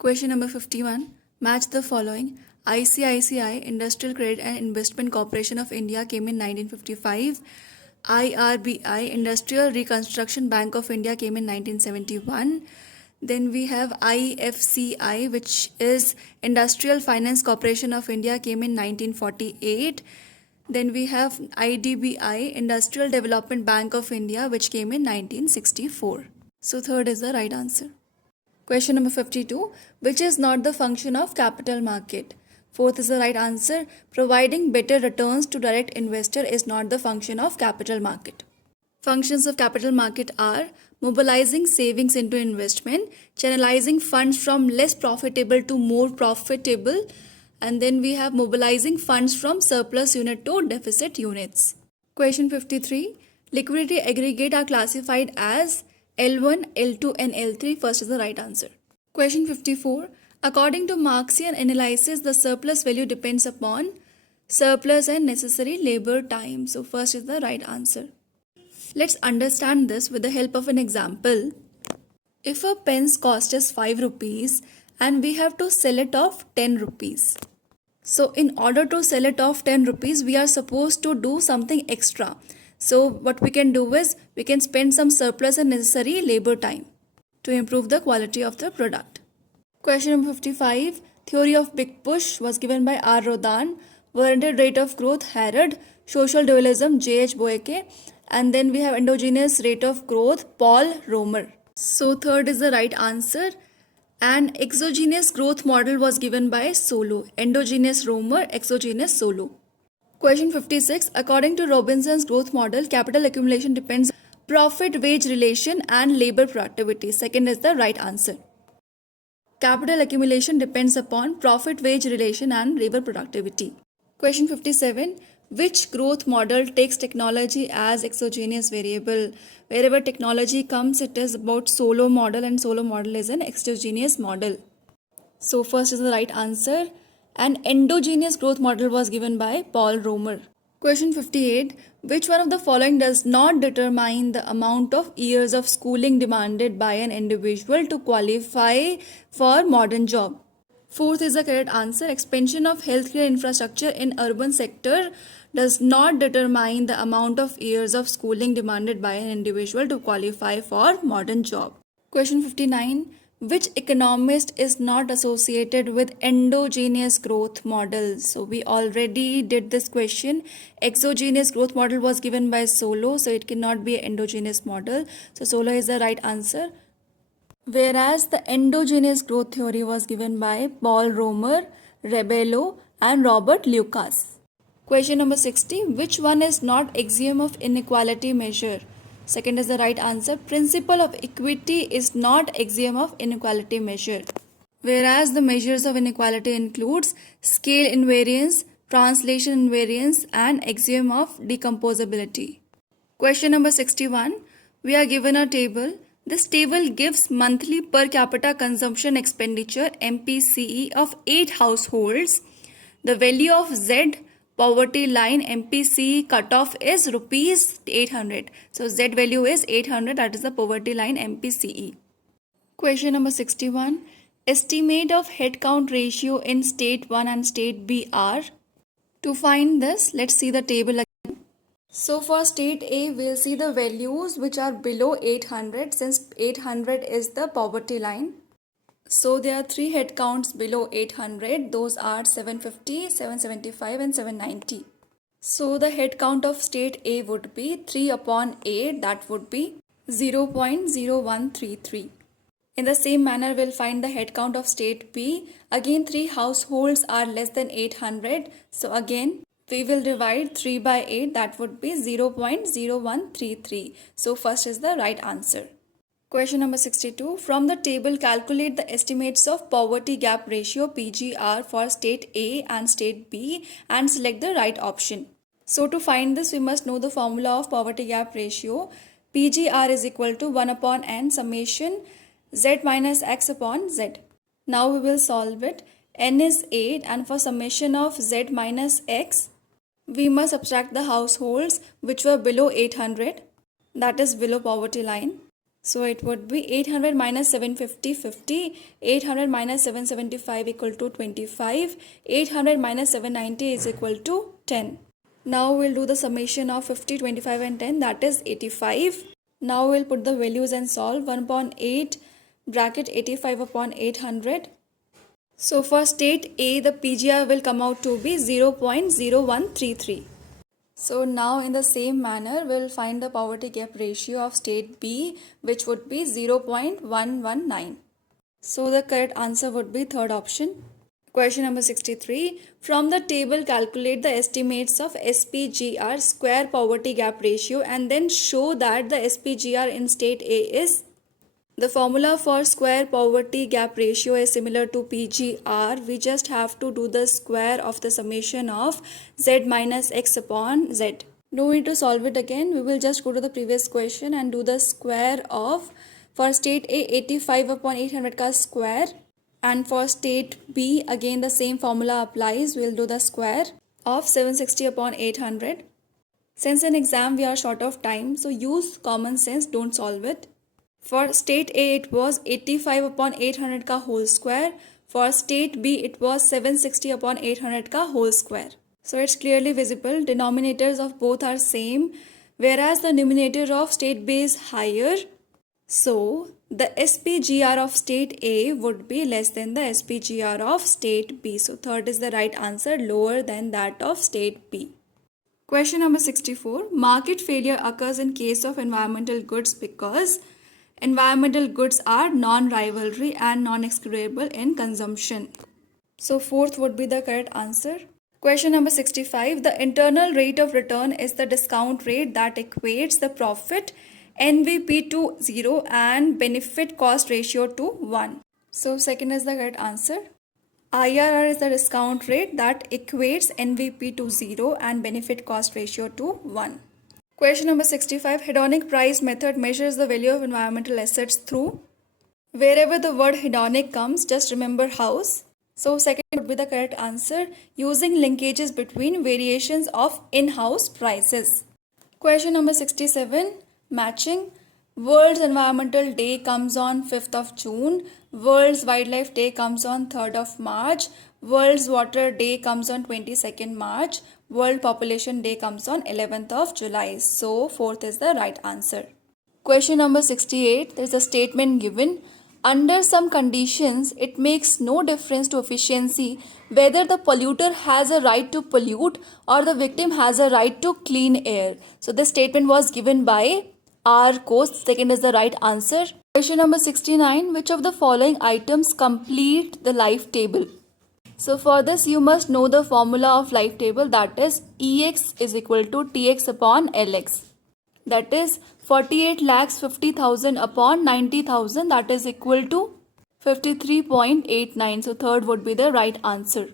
Question number 51. Match the following. ICICI Industrial Credit and Investment Corporation of India came in 1955. IRBI Industrial Reconstruction Bank of India came in 1971. Then we have IFCI, which is Industrial Finance Corporation of India, came in 1948. Then we have IDBI, Industrial Development Bank of India, which came in 1964. So third is the right answer. Question number 52. Which is not the function of capital market? Fourth is the right answer. Providing better returns to direct investor is not the function of capital market. Functions of capital market are mobilizing savings into investment, channelizing funds from less profitable to more profitable, and then we have mobilizing funds from surplus unit to deficit units. Question 53. Liquidity aggregate are classified as L1, L2 and L3. First is the right answer. Question 54. According to Marxian analysis, the surplus value depends upon surplus and necessary labor time. So first is the right answer. Let's understand this with the help of an example. If a pen's cost is 5 rupees and we have to sell it off 10 rupees. So in order to sell it off 10 rupees, we are supposed to do something extra. So what we can do is we can spend some surplus and necessary labor time to improve the quality of the product. Question number 55. Theory of Big Push was given by R. Rodan. Warranted rate of growth, Harrod. Social dualism, J.H. Boyke. And then we have endogenous rate of growth, Paul Romer. So third is the right answer. And exogenous growth model was given by Solow. Endogenous Romer, exogenous Solow. Question 56. According to Robinson's growth model, capital accumulation depends on profit-wage relation and labor productivity. Second is the right answer. Capital accumulation depends upon profit-wage relation and labor productivity. Question 57. Which growth model takes technology as exogenous variable? Wherever technology comes, it is about Solow model, and Solow model is an exogenous model. So first is the right answer. An endogenous growth model was given by Paul Romer. Question 58. Which one of the following does not determine the amount of years of schooling demanded by an individual to qualify for modern job? Fourth is the correct answer. Expansion of healthcare infrastructure in urban sector does not determine the amount of years of schooling demanded by an individual to qualify for modern job. Question 59. Which economist is not associated with endogenous growth model? So we already did this question. Exogenous growth model was given by Solow, so it cannot be an endogenous model. So Solow is the right answer. Whereas the endogenous growth theory was given by Paul Romer, Rebello and Robert Lucas. Question number 60. Which one is not axiom of inequality measure? Second is the right answer. Principle of equity is not axiom of inequality measure. Whereas the measures of inequality includes scale invariance, translation invariance and axiom of decomposability. Question number 61. We are given a table. This table gives monthly per capita consumption expenditure MPCE of 8 households. The value of Z poverty line MPCE cutoff is rupees 800. So Z value is 800, that is the poverty line MPCE. Question number 61. Estimate of head count ratio in state 1 and state B are. To find this, let's see the table again. So for state A, we'll see the values which are below 800, since 800 is the poverty line. So there are 3 head counts below 800. Those are 750, 775 and 790. So the head count of state A would be 3 upon 8. That would be 0.0133. In the same manner, we'll find the head count of state B. Again, 3 households are less than 800. So again, we will divide 3 by 8. That would be 0.0133. So first is the right answer. Question number 62. From the table, calculate the estimates of poverty gap ratio PGR for state A and state B and select the right option. So to find this, we must know the formula of poverty gap ratio. PGR is equal to 1 upon n summation Z minus X upon Z. Now we will solve it. N is 8 and for summation of Z minus X, we must subtract the households which were below 800, that is below poverty line. So it would be 800 minus 750, 50. 800 minus 775 equal to 25. 800 minus 790 is equal to 10. Now we'll do the summation of 50, 25 and 10, that is 85. Now we'll put the values and solve. 1 upon 8 bracket 85 upon 800. So for state A, the PGR will come out to be 0.0133. So now in the same manner, we'll find the poverty gap ratio of state B, which would be 0.119. So the correct answer would be third option. Question number 63. From the table, calculate the estimates of SPGR, square poverty gap ratio, and then show that the SPGR in state A is. The formula for square poverty gap ratio is similar to PGR. We just have to do the square of the summation of Z minus X upon Z. No need to solve it again. We will just go to the previous question and do the square of, for state A, 85 upon 800 ka square. And for state B, again the same formula applies. We'll do the square of 760 upon 800. Since in exam we are short of time, so use common sense, don't solve it. For state A, it was 85 upon 800 ka whole square. For state B, it was 760 upon 800 ka whole square. So it's clearly visible. Denominators of both are same, whereas the numerator of state B is higher. So the SPGR of state A would be less than the SPGR of state B. So third is the right answer, lower than that of state B. Question number 64. Market failure occurs in case of environmental goods because environmental goods are non-rivalry and non-excludable in consumption. So fourth would be the correct answer. Question number 65. The internal rate of return is the discount rate that equates the profit NVP to 0 and benefit cost ratio to 1. So second is the correct answer. IRR is the discount rate that equates NVP to 0 and benefit cost ratio to 1. Question number 65. Hedonic price method measures the value of environmental assets through. Wherever the word hedonic comes, just remember house. So second would be the correct answer, using linkages between variations of in-house prices. Question number 67. Matching. World's Environmental Day comes on 5th of June. World's Wildlife Day comes on 3rd of March. World's Water Day comes on 22nd March. World Population Day comes on 11th of July. So fourth is the right answer. Question number 68. There is a statement given. Under some conditions, it makes no difference to efficiency whether the polluter has a right to pollute or the victim has a right to clean air. So this statement was given by R. Coase. Second is the right answer. Question number 69. Which of the following items complete the life table? So for this you must know the formula of life table, that is EX is equal to TX upon LX. That is 48,50,000 upon 90,000, that is equal to 53.89. So third would be the right answer.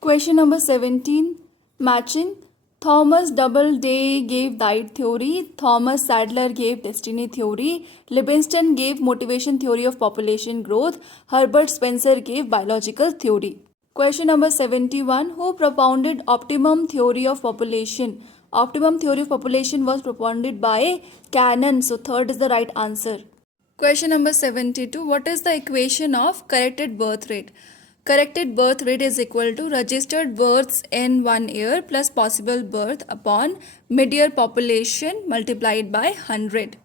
Question number 17. Matching. Thomas Doubleday gave diet theory. Thomas Sadler gave destiny theory. Livingston gave motivation theory of population growth. Herbert Spencer gave biological theory. Question number 71. Who propounded optimum theory of population? Optimum theory of population was propounded by Cannon. So third is the right answer. Question number 72. What is the equation of corrected birth rate? Corrected birth rate is equal to registered births in 1 year plus possible birth upon mid-year population multiplied by 100.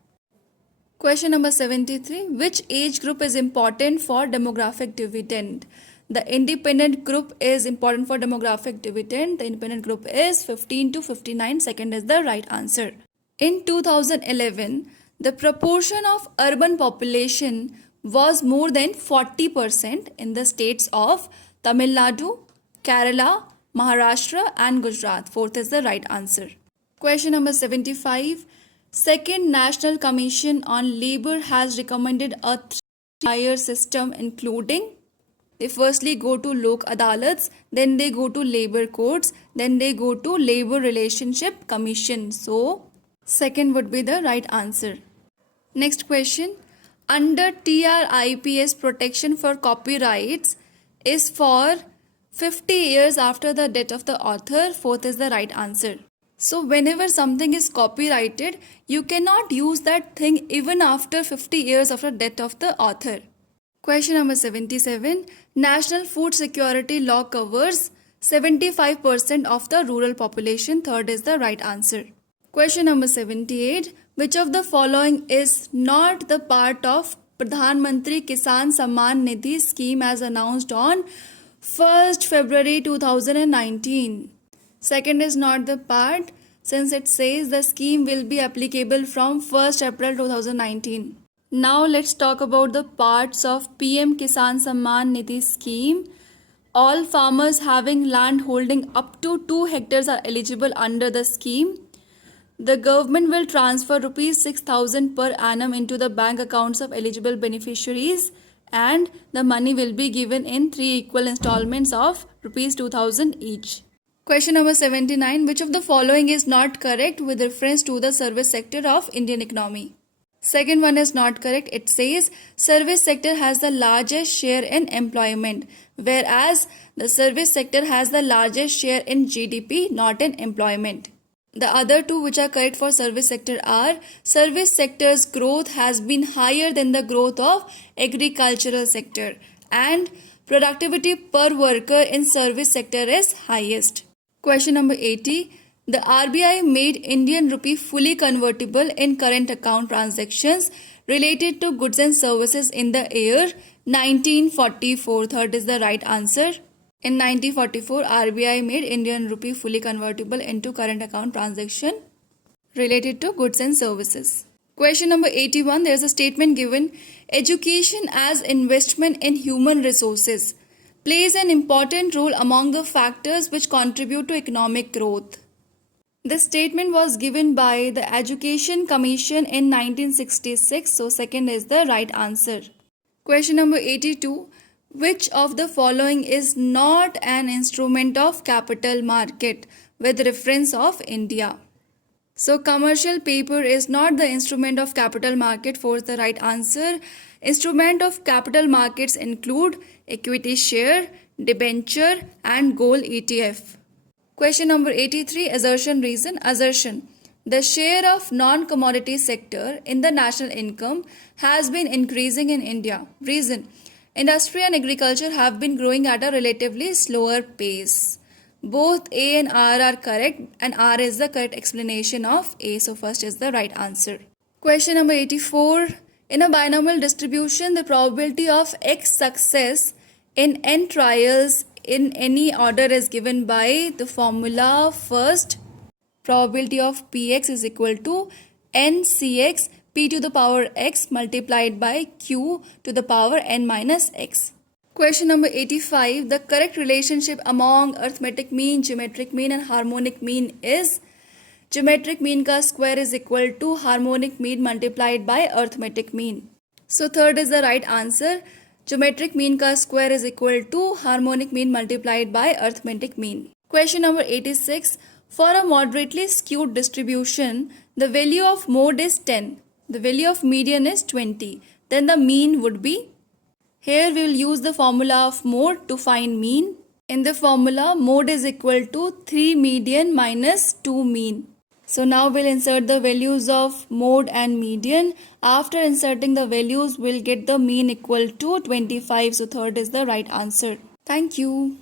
Question number 73. Which age group is important for demographic dividend? The independent group is important for demographic dividend. The independent group is 15 to 59. Second is the right answer. In 2011, the proportion of urban population was more than 40% in the states of Tamil Nadu, Kerala, Maharashtra and Gujarat. Fourth is the right answer. Question number 75. Second National Commission on Labour has recommended a three-tier system including. They firstly go to Lok Adalats, then they go to Labour Courts, then they go to Labour Relationship Commission. So, second would be the right answer. Next question. Under TRIPS, protection for copyrights is for 50 years after the death of the author. Fourth is the right answer. So whenever something is copyrighted, you cannot use that thing even after 50 years of the death of the author. Question number 77. National Food Security Law covers 75% of the rural population. Third is the right answer. Question number 78. Which of the following is not the part of Pradhan Mantri Kisan Samman Nidhi scheme as announced on 1st February 2019? Second is not the part, since it says the scheme will be applicable from 1st April 2019. Now let's talk about the parts of PM Kisan Samman Nidhi scheme. All farmers having land holding up to 2 hectares are eligible under the scheme. The government will transfer rupees 6,000 per annum into the bank accounts of eligible beneficiaries, and the money will be given in 3 equal installments of rupees 2,000 each. Question number 79. Which of the following is not correct with reference to the service sector of Indian economy? Second one is not correct. It says service sector has the largest share in employment, whereas the service sector has the largest share in GDP, not in employment. The other two which are correct for service sector are service sector's growth has been higher than the growth of agricultural sector, and productivity per worker in service sector is highest. Question number 80. The RBI made Indian rupee fully convertible in current account transactions related to goods and services in the year 1944. Third is the right answer. In 1944, RBI made Indian rupee fully convertible into current account transaction related to goods and services. Question number 81. There is a statement given, education as investment in human resources plays an important role among the factors which contribute to economic growth. This statement was given by the Education Commission in 1966. So second is the right answer. Question number 82. Which of the following is not an instrument of capital market with reference of India? So commercial paper is not the instrument of capital market. Fourth the right answer. Instrument of capital markets include equity share, debenture and gold ETF. Question number 83. Assertion reason. Assertion. The share of non-commodity sector in the national income has been increasing in India. Reason. Industry and agriculture have been growing at a relatively slower pace. Both A and R are correct, and R is the correct explanation of A. So first is the right answer. Question number 84. In a binomial distribution, the probability of X success in n trials in any order is given by the formula. First, probability of Px is equal to NCx p to the power x multiplied by q to the power n minus x. Question number 85. The correct relationship among arithmetic mean, geometric mean and harmonic mean is geometric mean ka square is equal to harmonic mean multiplied by arithmetic mean. So third is the right answer. Geometric mean ka square is equal to harmonic mean multiplied by arithmetic mean. Question number 86. For a moderately skewed distribution, the value of mode is 10. The value of median is 20. Then the mean would be. Here we will use the formula of mode to find mean. In the formula, mode is equal to 3 median minus 2 mean. So now we'll insert the values of mode and median. After inserting the values, we'll get the mean equal to 25. So third is the right answer. Thank you.